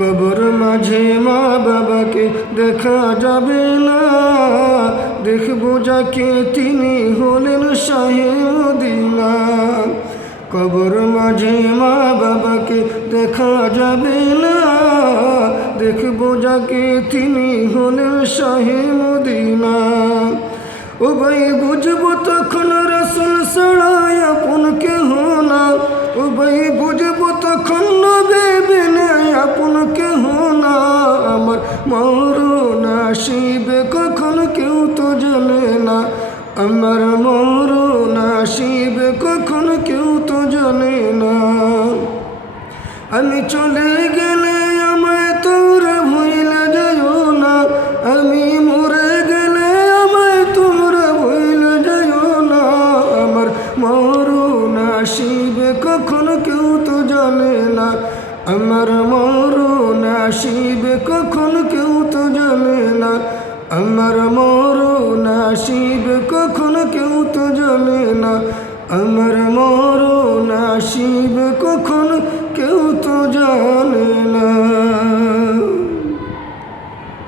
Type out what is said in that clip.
কবর মাঝে মা বাবাকে দেখা যাবে না, দেখবো যাকে তিনি হলেন শাহে মদিনা। কবর মাঝে মা বাবাকে দেখা যাবে না, দেখবো যাকে তিনি হলেন শাহে মদিনা। ও ভাই বুঝবো তখন রাসূল ছাড়া আপন কেহ না, ও ভাই বুঝবো তখন নবী বিনে আপন কেহ না। আমার মরণ আসিবে কখন কেউ তো জানে না, আমার মরণ আসিবে কখন কেউ তো জানে না। আমি চলে গেলে আমায় তোমরা ভুইলা যাইও না, আমি মরে গেলে আমায় তোমরা ভুইলা যাইও না। আমার মরণ আসিবে কখন কেউ তো জানে না, আমার মরণ আসিবে কখন কেউ তো জানে না, আমার মরণ আসিবে কখন কেউ তো জানে না, আমার মরণ আসিবে কখন